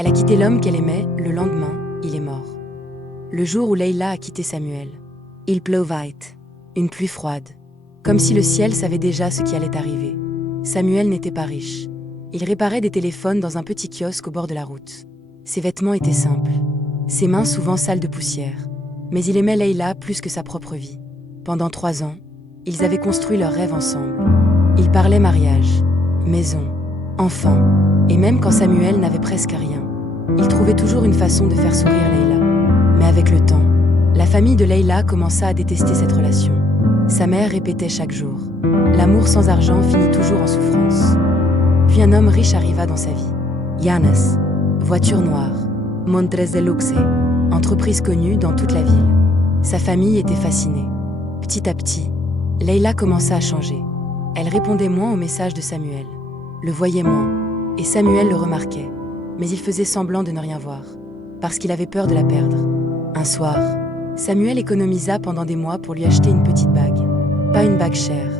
Elle a quitté l'homme qu'elle aimait, le lendemain, il est mort. Le jour où Leïla a quitté Samuel. Il pleuvait. Une pluie froide. Comme si le ciel savait déjà ce qui allait arriver. Samuel n'était pas riche. Il réparait des téléphones dans un petit kiosque au bord de la route. Ses vêtements étaient simples. Ses mains souvent sales de poussière. Mais il aimait Leïla plus que sa propre vie. Pendant 3 ans, ils avaient construit leur rêve ensemble. Ils parlaient mariage, maison, enfants. Et même quand Samuel n'avait presque rien, il trouvait toujours une façon de faire sourire Leïla. Mais avec le temps, la famille de Leïla commença à détester cette relation. Sa mère répétait chaque jour « L'amour sans argent finit toujours en souffrance ». Puis un homme riche arriva dans sa vie. Yanis, voiture noire, Montres de Luxe, entreprise connue dans toute la ville. Sa famille était fascinée. Petit à petit, Leïla commença à changer. Elle répondait moins aux messages de Samuel, le voyait moins, et Samuel le remarquait. Mais il faisait semblant de ne rien voir, parce qu'il avait peur de la perdre. Un soir, Samuel économisa pendant des mois pour lui acheter une petite bague. Pas une bague chère,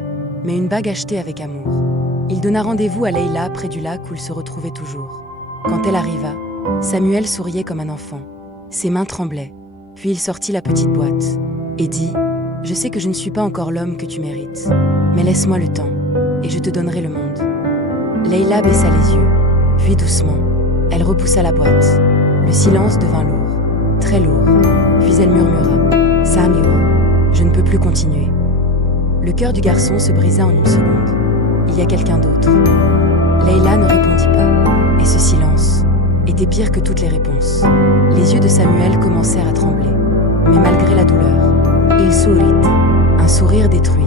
mais une bague achetée avec amour. Il donna rendez-vous à Leïla près du lac où ils se retrouvaient toujours. Quand elle arriva, Samuel souriait comme un enfant. Ses mains tremblaient. Puis il sortit la petite boîte et dit « Je sais que je ne suis pas encore l'homme que tu mérites, mais laisse-moi le temps, et je te donnerai le monde. » Leïla baissa les yeux, puis doucement, elle repoussa la boîte. Le silence devint lourd, très lourd. Puis elle murmura « Samuel, je ne peux plus continuer. » Le cœur du garçon se brisa en une seconde. Il y a quelqu'un d'autre. Leïla ne répondit pas, et ce silence était pire que toutes les réponses. Les yeux de Samuel commencèrent à trembler, mais malgré la douleur, il sourit, un sourire détruit.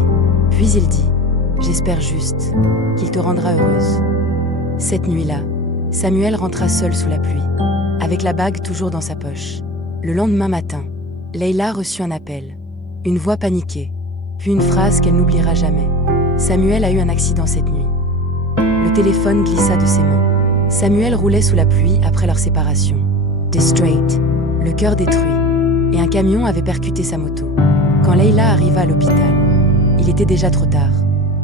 Puis il dit « J'espère juste qu'il te rendra heureuse. » Cette nuit-là, Samuel rentra seul sous la pluie, avec la bague toujours dans sa poche. Le lendemain matin, Leïla reçut un appel, une voix paniquée, puis une phrase qu'elle n'oubliera jamais. Samuel a eu un accident cette nuit. Le téléphone glissa de ses mains. Samuel roulait sous la pluie après leur séparation. Distraught, le cœur détruit, et un camion avait percuté sa moto. Quand Leïla arriva à l'hôpital, il était déjà trop tard.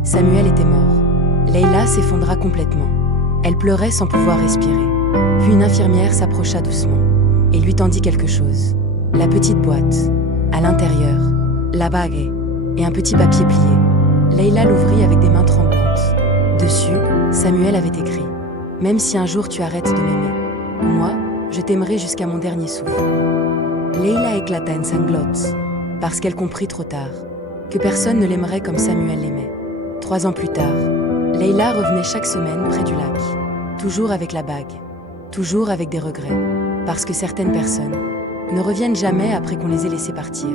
Samuel était mort. Leïla s'effondra complètement. Elle pleurait sans pouvoir respirer. Puis une infirmière s'approcha doucement et lui tendit quelque chose. La petite boîte. À l'intérieur, la bague et un petit papier plié. Leïla l'ouvrit avec des mains tremblantes. Dessus, Samuel avait écrit « Même si un jour tu arrêtes de m'aimer, moi, je t'aimerai jusqu'à mon dernier souffle. » Leïla éclata en sanglots, parce qu'elle comprit trop tard que personne ne l'aimerait comme Samuel l'aimait. 3 ans plus tard, Leïla revenait chaque semaine près du lac, toujours avec la bague, toujours avec des regrets, parce que certaines personnes ne reviennent jamais après qu'on les ait laissées partir.